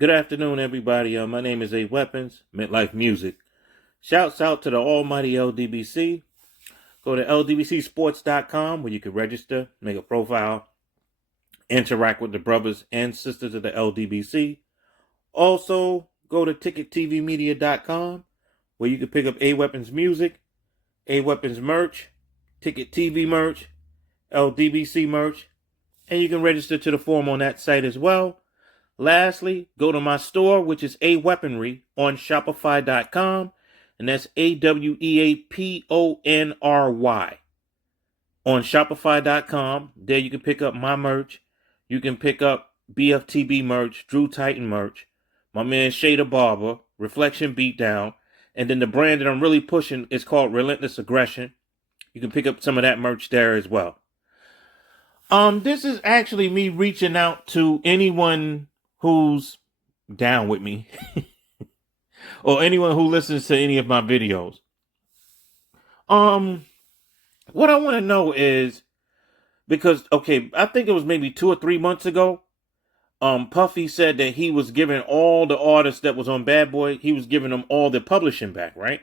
Good afternoon, everybody. My name is A Weapons, Mid-Lyfe Music. Shouts out to the almighty LDBC. Go to ldbcsports.com where you can register, make a profile, interact with the brothers and sisters of the LDBC. Also, go to ticketvmedia.com where you can pick up A Weapons music, A Weapons merch, Ticket TV merch, LDBC merch, and you can register to the forum on that site as well. Lastly, go to my store, which is A Weaponry on Shopify.com, and that's AWEAPONRY on Shopify.com. There you can pick up my merch. You can pick up BFTB merch, Drew Titan merch, my man Shader Barber, Reflection Beatdown, and then the brand that I'm really pushing is called Relentless Aggression. You can pick up some of that merch there as well. This is actually me reaching out to anyone who's down with me or anyone who listens to any of my videos. What I want to know is because, I think it was maybe 2 or 3 months ago, Puffy said that he was giving all the artists that was on Bad Boy, he was giving them all the publishing back, right?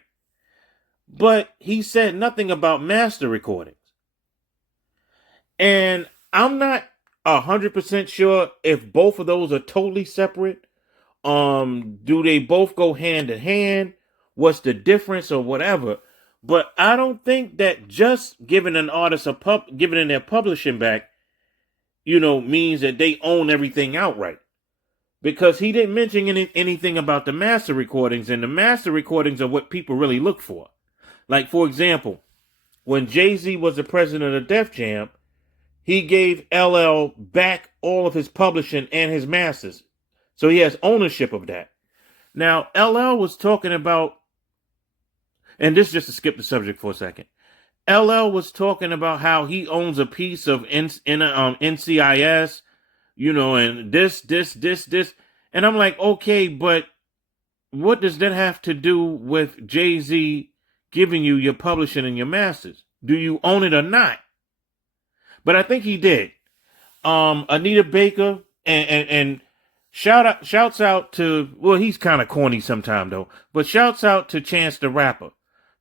But he said nothing about master recordings. And I'm not 100% sure if both of those are totally separate. Do they both go hand in hand? What's the difference or whatever? But I don't think that just giving an artist giving them their publishing back, means that they own everything outright. Because he didn't mention anything about the master recordings, and the master recordings are what people really look for. Like, for example, when Jay-Z was the president of Def Jam, he gave LL back all of his publishing and his masters. So he has ownership of that. Now, LL was talking about, and this is just to skip the subject for a second. LL was talking about how he owns a piece of NCIS, and this. And I'm like, okay, but what does that have to do with Jay-Z giving you your publishing and your masters? Do you own it or not? But I think he did. Anita Baker and shouts out to, well, he's kind of corny sometime though, but shouts out to Chance the Rapper,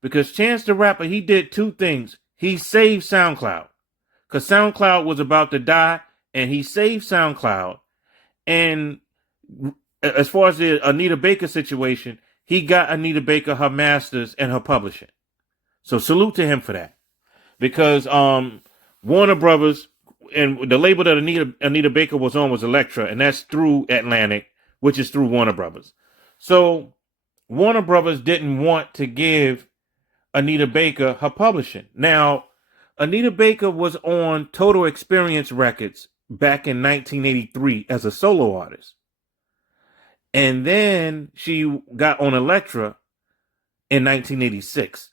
because Chance the Rapper, he did two things. He saved SoundCloud because SoundCloud was about to die, and he saved SoundCloud. And as far as the Anita Baker situation, he got Anita Baker her masters and her publishing. So salute to him for that, because Warner Brothers and the label that Anita Baker was on was Elektra, and that's through Atlantic, which is through Warner Brothers. So Warner Brothers didn't want to give Anita Baker her publishing. Now, Anita Baker was on Total Experience Records back in 1983 as a solo artist. And then she got on Elektra in 1986.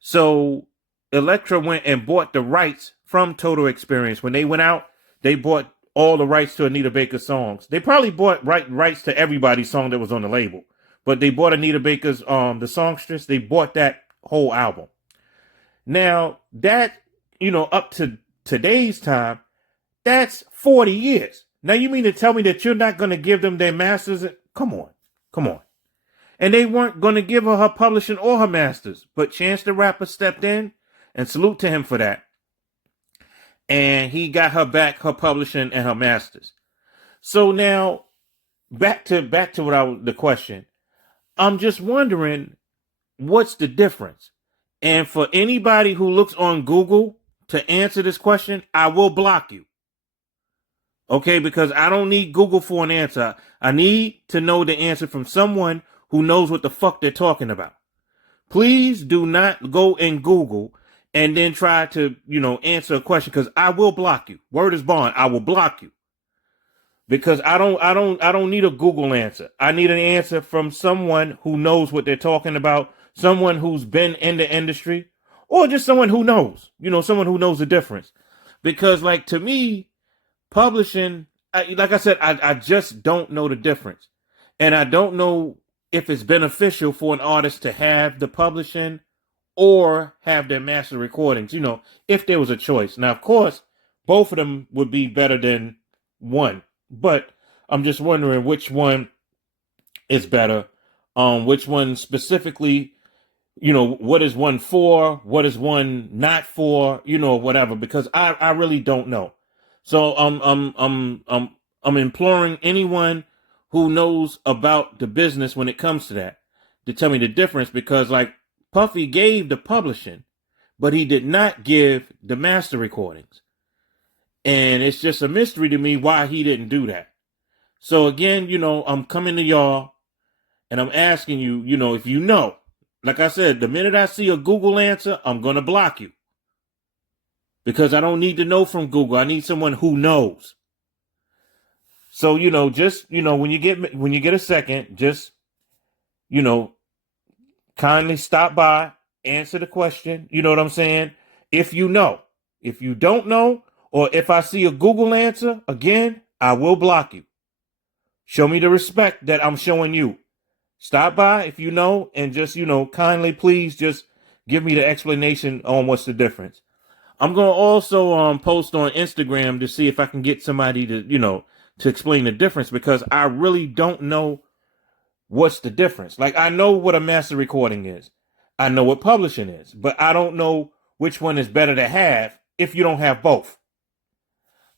So Elektra went and bought the rights from Total Experience. When they went out, they bought all the rights to Anita Baker's songs. They probably bought rights to everybody's song that was on the label, but they bought Anita Baker's the songstress. They bought that whole album. Now that, up to today's time, that's 40 years. Now you mean to tell me that you're not going to give them their masters? Come on. And they weren't going to give her publishing or her masters, but Chance the Rapper stepped in, and salute to him for that. And he got her back her publishing and her masters. So now back to the question. I'm just wondering, what's the difference? And for anybody who looks on Google to answer this question, I will block you. Okay, because I don't need Google for an answer. I need to know the answer from someone who knows what the fuck they're talking about. Please do not go in Google and then try to, answer a question, because I will block you. Word is bond. I will block you. Because I don't need a Google answer. I need an answer from someone who knows what they're talking about, someone who's been in the industry, or just someone who knows, someone who knows the difference. Because, like, to me, publishing, like I said, I just don't know the difference. And I don't know if it's beneficial for an artist to have the publishing or have their master recordings, if there was a choice. Now, of course, both of them would be better than one. But I'm just wondering which one is better. Which one specifically, what is one for? What is one not for? Whatever, because I really don't know. So I'm imploring anyone who knows about the business when it comes to that to tell me the difference, because like Puffy gave the publishing, but he did not give the master recordings. And it's just a mystery to me why he didn't do that. So again, I'm coming to y'all and I'm asking you, if you know, like I said, the minute I see a Google answer, I'm going to block you. Because I don't need to know from Google. I need someone who knows. So, just, when you get a second, just, kindly stop by, answer the question. You know what I'm saying? If you know. If you don't know, or if I see a Google answer, again, I will block you. Show me the respect that I'm showing you. Stop by if you know, and just, kindly please just give me the explanation on what's the difference. I'm going to also post on Instagram to see if I can get somebody to, to explain the difference, because I really don't know what's the difference. Like, I know what a master recording is. I know what publishing is, but I don't know which one is better to have if you don't have both.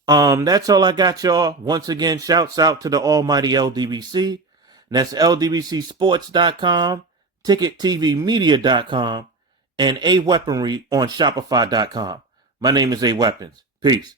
That's all I got, y'all. Once again, shouts out to the almighty LDBC. And that's ldbcsports.com, tickettvmedia.com, and A Weaponry on Shopify.com. My name is A Weapons. Peace.